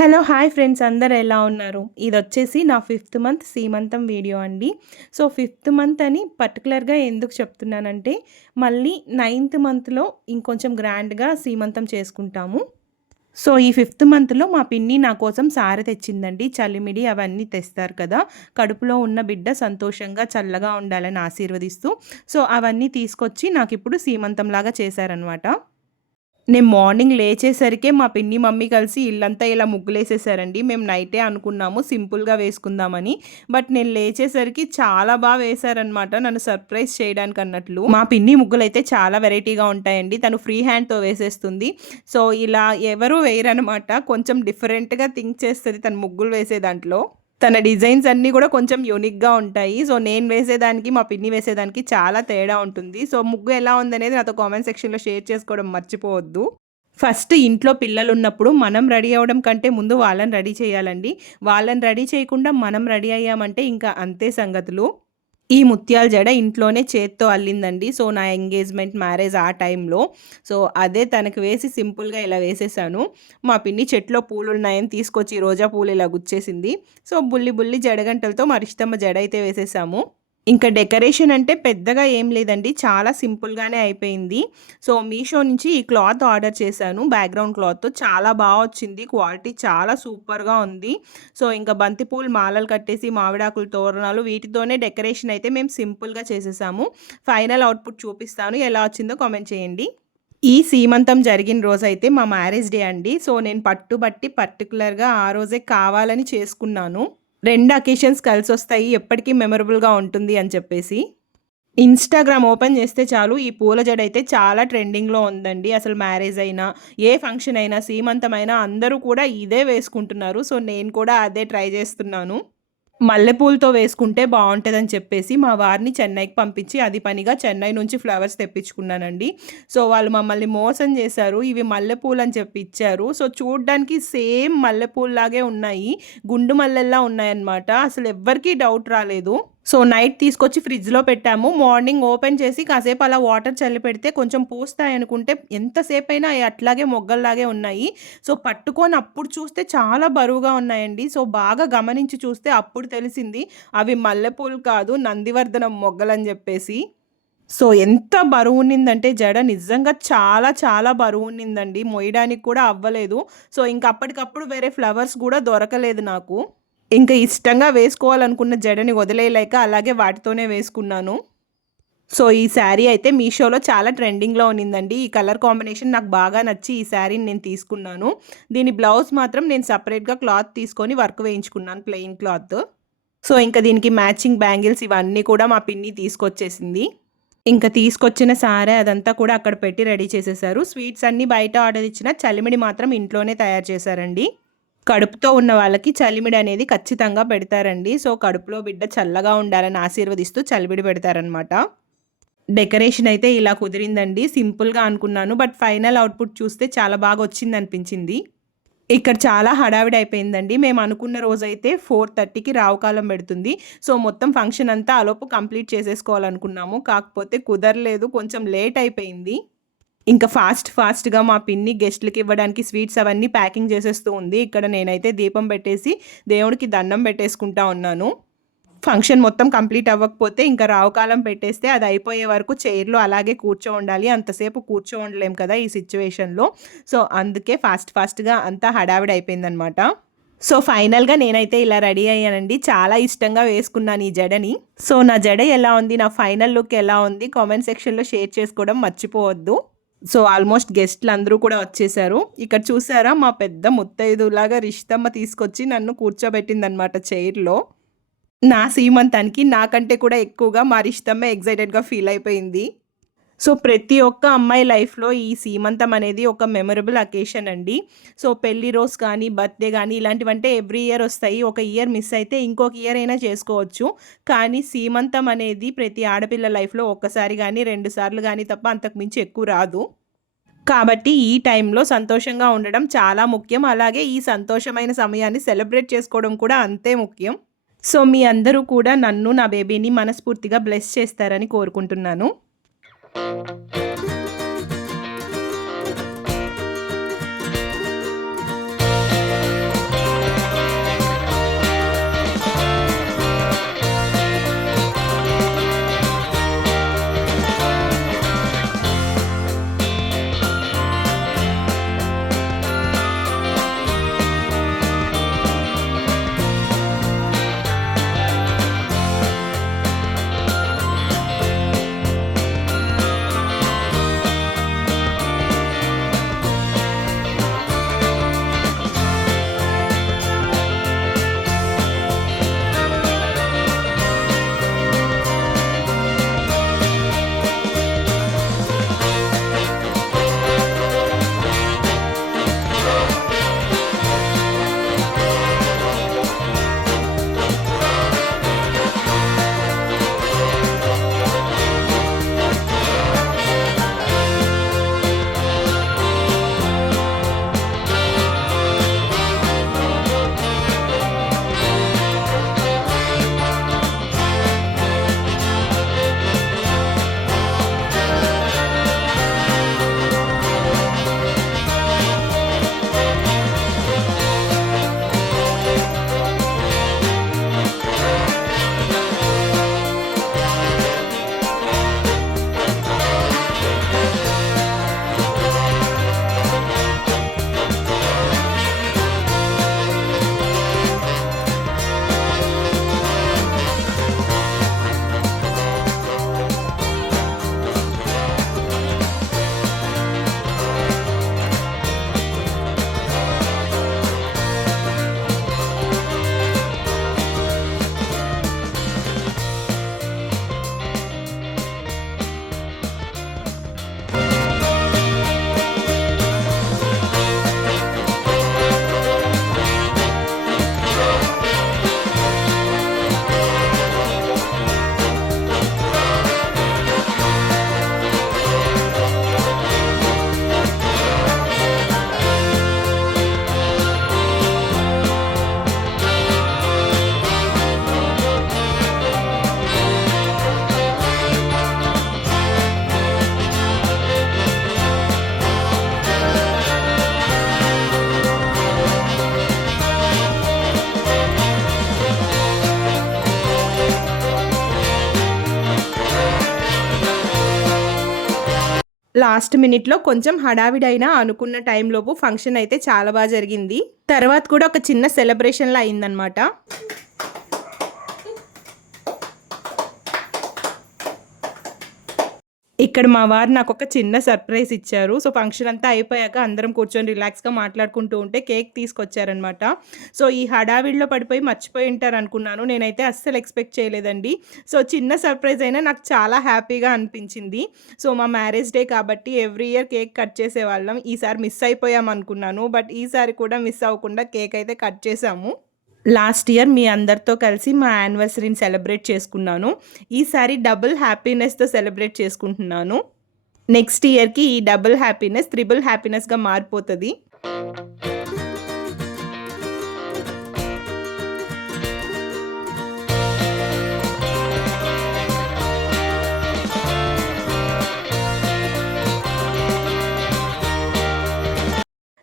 Hello! Hi friends అందరూ ఎలా ఉన్నారు? ఇదొచ్చేసి నా ఫిఫ్త్ మంత్ సీమంతం వీడియో అండి. సో, ఫిఫ్త్ మంత్ అని పర్టిక్యులర్‌గా ఎందుకు చెప్తున్నానంటే, మళ్ళీ నైన్త్ మంత్‌లో ఇంకొంచెం గ్రాండ్‌గా సీమంతం చేసుకుంటాము. సో, ఈ ఫిఫ్త్ మంత్‌లో మా పిన్ని నా కోసం సారె తెచ్చిందండి. చలిమిడి అవన్నీ తెస్తారు కదా! కడుపులో ఉన్న బిడ్డ సంతోషంగా, చల్లగా ఉండాలని ఆశీర్వదిస్తూ, సో, అవన్నీ తీసుకొచ్చి నాకిప్పుడు సీమంతంలాగా చేశారనమాట. నేను మార్నింగ్ లేచేసరికే మా పిన్ని, మమ్మీ కలిసి ఇల్లంతా ఇలా ముగ్గులేసేసారండి. మేము నైటే అనుకున్నాము సింపుల్‌గా వేసుకుందామని. బట్ నేను లేచేసరికి చాలా వేశారనమాట. నన్ను సర్ప్రైజ్ చేయడానికన్నట్లు. మా పిన్ని ముగ్గులైతే చాలా వెరైటీగా ఉంటాయండి. తను ఫ్రీ హ్యాండ్‌తో వేసేస్తుంది. సో, ఇలా ఎవరు వేయరనమాట. కొంచెం డిఫరెంట్‌గా థింక్ చేస్తది తను ముగ్గులు వేసే దాంట్లో. తన డిజైన్స్ అన్నీ గూడా కొంచెం యూనిక్‌గా ఉంటాయి. సో, నేను వేసేదానికి, మా పిన్ని వేసేదానికి చాలా తేడా ఉంటుంది. సో, ముగ్గు ఎలా ఉందనేది నాతో కామెంట్ సెక్షన్‌లో షేర్ చేసుకోవడం మర్చిపోవద్దు. ఫస్ట్ ఇంట్లో పిల్లలున్నప్పుడు మనం రెడీ అవ్వడం కంటే ముందు వాళ్ళని రెడీ చేయాలండి. వాళ్ళని రెడీ చేయకుండా మనం రెడీ అయ్యామంటే ఇంకా అంతే సంగతులు. ఈ ముత్యాల జడ ఇంట్లోనే చేత్తో అల్లిందండి. సో, నా ఎంగేజ్‌మెంట్, మ్యారేజ్ ఆ టైంలో. సో, అదే తనకి వేసి సింపుల్‌గా ఇలా వేసేసాను. మా పిన్ని చెట్లో పూలున్నాయని తీసుకొచ్చి రోజా పూలు ఇలా గుచ్చేసింది. సో, బుల్లి బుల్లి జడగంటలతో మా రిషితమ్మ జడ అయితే వేసేసాము. ఇంకా డెకరేషన్ అంటే పెద్దగా ఏం లేదండి. చాలా సింపుల్‌గానే అయిపోయింది. సో, మీషో నుంచి ఈ క్లాత్ ఆర్డర్ చేశాను. బ్యాక్‌గ్రౌండ్ క్లాత్ చాలా వచ్చింది. క్వాలిటీ చాలా సూపర్‌గా ఉంది. సో, ఇంకా బంతిపూలు మాలలు కట్టేసి, మామిడాకుల తోరణాలు వీటితోనే డెకరేషన్ అయితే మేము సింపుల్‌గా చేసేసాము. ఫైనల్ అవుట్‌పుట్ చూపిస్తాను. ఎలా వచ్చిందో కామెంట్ చేయండి. ఈ సీమంతం జరిగిన రోజైతే మా మ్యారేజ్ డే అండి. సో, నేను పట్టుబట్టి పర్టిక్యులర్‌గా ఆ రోజే కావాలని చేసుకున్నాను. 2 అకేషన్స్ కలిసొస్తాయి. ఎప్పటికీ మెమరబుల్‌గా ఉంటుంది అని చెప్పేసి. ఇన్‌స్టాగ్రామ్ ఓపెన్ చేస్తే చాలు ఈ పూల జడైతే చాలా ట్రెండింగ్‌లో ఉందండి. అసలు మ్యారేజ్ అయినా, ఏ ఫంక్షన్ అయినా, సీమంతమైనా అందరూ కూడా ఇదే వేసుకుంటున్నారు. సో, నేను కూడా అదే ట్రై చేస్తున్నాను. మల్లెపూలతో వేసుకుంటే బావుంటదని చెప్పేసి మా వారిని చెన్నైకి పంపించి అది పనిగా చెన్నై నుంచి ఫ్లవర్స్ తెప్పించుకున్నానండి. సో, వాళ్ళు మమ్మల్ని మోసం చేశారు. ఇవి మల్లెపూలని చెప్పి ఇచ్చారు. సో, చూడ్డానికి సేమ్ మల్లెపూల్లాగే ఉన్నాయి. గుండు మల్లెల్లా ఉన్నాయన్నమాట. అసలు ఎవ్వరికీ డౌట్ రాలేదు. సో, నైట్ తీసుకొచ్చి ఫ్రిడ్జ్‌లో పెట్టాము. మార్నింగ్ ఓపెన్ చేసి కాసేపు అలా వాటర్ చల్లి పెడితే కొంచెం పూస్తాయనుకుంటే ఎంతసేపైనా అయి అట్లాగే మొగ్గల్లాగే ఉన్నాయి. సో, పట్టుకొని అప్పుడు చూస్తే చాలా బరువుగా ఉన్నాయండి. సో, బాగా గమనించి చూస్తే అప్పుడు తెలిసింది అవి మల్లెపూలు కాదు నందివర్ధనం మొగ్గలని జెప్పేసి. సో, ఎంత బరువున్నిందంటే జడ నిజంగా చాలా బరువున్నిందండి. మోయడానికి కూడా అవ్వలేదు. సో, ఇంక అప్పటికప్పుడు వేరే ఫ్లవర్స్ గూడా దొరకలేదు నాకు. ఇంక ఇష్టంగా వేసుకోవాలనుకున్న జడని వదిలేయలేక అలాగే వాటితోనే వేసుకున్నాను. సో, ఈ శారీ అయితే మీషోలో చాలా ట్రెండింగ్‌లో ఉన్నిందండి. ఈ కలర్ కాంబినేషన్ నాకు బాగా నచ్చి ఈ శారీని నేను తీసుకున్నాను. దీని బ్లౌజ్ మాత్రం నేను సెపరేట్‌గా క్లాత్ తీసుకొని వర్క్ వేయించుకున్నాను ప్లెయిన్ క్లాత్. సో, ఇంక దీనికి మ్యాచింగ్ బ్యాంగిల్స్ ఇవన్నీ కూడా మా పిన్ని తీసుకొచ్చేసింది. ఇంక తీసుకొచ్చిన సారే అదంతా కూడా అక్కడ పెట్టి రెడీ చేసేసారు. స్వీట్స్ అన్నీ బయట ఆర్డర్ ఇచ్చినా చలిమిడి మాత్రం ఇంట్లోనే తయారు చేశారండి. కడుపుతో ఉన్న వాళ్ళకి చలిమిడి అనేది ఖచ్చితంగా పెడతారండి. సో, కడుపులో బిడ్డ చల్లగా ఉండాలని ఆశీర్వదిస్తూ చలిమిడి పెడతారనమాట. డెకరేషన్ అయితే ఇలా కుదిరిందండి. సింపుల్‌గా అనుకున్నాను. బట్ ఫైనల్ అవుట్‌పుట్ చూస్తే చాలా బాగొచ్చిందనిపించింది. ఇక్కడ చాలా హడావిడి అయిపోయిందండి. మేము అనుకున్న రోజైతే 4:30కి రావుకాలం పెడుతుంది. సో, మొత్తం ఫంక్షన్ అంతా ఆలోపు కంప్లీట్ చేసేసుకోవాలనుకున్నాము. కాకపోతే కుదరలేదు. కొంచెం లేట్ అయిపోయింది. ఇంకా ఫాస్ట్‌గా మా పిన్ని గెస్ట్‌లకి ఇవ్వడానికి స్వీట్స్ అవన్నీ ప్యాకింగ్ చేసేస్తూ ఉంది. ఇక్కడ నేనైతే దీపం పెట్టేసి దేవుడికి దండం పెట్టేసుకుంటా ఉన్నాను. ఫంక్షన్ మొత్తం కంప్లీట్ అవ్వకపోతే ఇంకా రావుకాలం పెట్టేస్తే అది అయిపోయే వరకు చైర్‌లో అలాగే కూర్చోండాలి. అంతసేపు కూర్చోండలేం కదా! ఈ సిట్యుయేషన్‌లో. సో, అందుకే ఫాస్ట్‌గా అంతా హడావిడి అయిపోయిందనమాట. సో, ఫైనల్‌గా నేనైతే ఇలా రెడీ అయ్యానండి. చాలా ఇష్టంగా వేసుకున్నాను ఈ జడని. సో, నా జడ ఎలా ఉంది? నా ఫైనల్ లుక్ ఎలా ఉంది? కామెంట్ సెక్షన్‌లో షేర్ చేసుకోవడం మర్చిపోవద్దు. సో, ఆల్మోస్ట్ గెస్ట్‌లందరూ కూడా వచ్చేసారు. ఇక్కడ చూసారా మా పెద్ద ముత్తైదులాగా రిషితమ్మ తీసుకొచ్చి నన్ను కూర్చోబెట్టిందనమాట చైర్‌లో. నా సీమంతానికి నాకంటే కూడా ఎక్కువగా మా రిషితమ్మ ఎక్సైటెడ్‌గా ఫీల్ అయిపోయింది. సో, ప్రతి ఒక్క అమ్మాయి లైఫ్‌లో ఈ సీమంతం అనేది ఒక మెమరబుల్ అకేషన్ అండి. సో, పెళ్లి రోజు కానీ, బర్త్‌డే గానీ ఇలాంటివంటే ఎవ్రీ ఇయర్ ఒస్తాయి. ఒక ఇయర్ మిస్ అయితే ఇంకొక ఇయర్ అయినా చేసుకోవచ్చు. కానీ సీమంతం అనేది ప్రతి ఆడపిల్ల లైఫ్‌లో ఒక్కసారి గానీ, 2 సార్లు గానీ తప్ప అంతకు మించి ఎక్కువ రాదు. కాబట్టి ఈ టైంలో సంతోషంగా ఉండడం చాలా ముఖ్యం. అలాగే ఈ సంతోషమైన సమయాన్ని సెలబ్రేట్ చేసుకోవడం కూడా అంతే ముఖ్యం. సో, మీ అందరూ కూడా నన్ను, నా బేబీని మనస్ఫూర్తిగా బ్లెస్ చేస్తారని కోరుకుంటున్నాను. లాస్ట్ మినిట్‌లో కొంచెం హడావిడైనా అనుకున్న టైంలోపు ఫంక్షన్ అయితే చాలా బా జరిగింది. తర్వాత కూడా ఒక చిన్న సెలబ్రేషన్‌లా అయిందనమాట. ఇక్కడ మా వారు నాకొక చిన్న సర్ప్రైజ్ ఇచ్చారు. సో, ఫంక్షన్ అంతా అయిపోయాక అందరం కూర్చొని రిలాక్స్‌గా మాట్లాడుకుంటూ ఉంటే కేక్ తీసుకొచ్చారనమాట. సో, ఈ హడావిడిలో పడిపోయి మర్చిపోయి ఉంటారనుకున్నాను. నేనైతే అస్సలు ఎక్స్‌పెక్ట్ చేయలేదండి. సో, చిన్న సర్ప్రైజ్ అయినా నాకు చాలా హ్యాపీగా అనిపించింది. సో, మా మ్యారేజ్ డే కాబట్టి ఎవ్రీ ఇయర్ కేక్ కట్ చేసేవాళ్ళం. ఈసారి మిస్ అయిపోయామనుకున్నాను. బట్ ఈసారి కూడా మిస్ అవ్వకుండా కేక్ అయితే కట్ చేశాము. లాస్ట్ ఇయర్ మీ అందరితో కలిసి మా యానివర్సరీని సెలబ్రేట్ చేసుకున్నాను. ఈసారి డబుల్ హ్యాపీనెస్‌తో సెలబ్రేట్ చేసుకుంటున్నాను. నెక్స్ట్ ఇయర్‌కి ఈ డబుల్ హ్యాపీనెస్ త్రిబుల్ హ్యాపీనెస్‌గా మారిపోతది.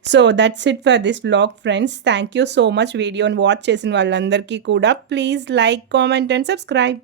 So that's it for this vlog friends. Thank you so much వీడియోని వాచ్ చేసిన వాళ్ళందరికీ కూడా. Please like, comment and subscribe.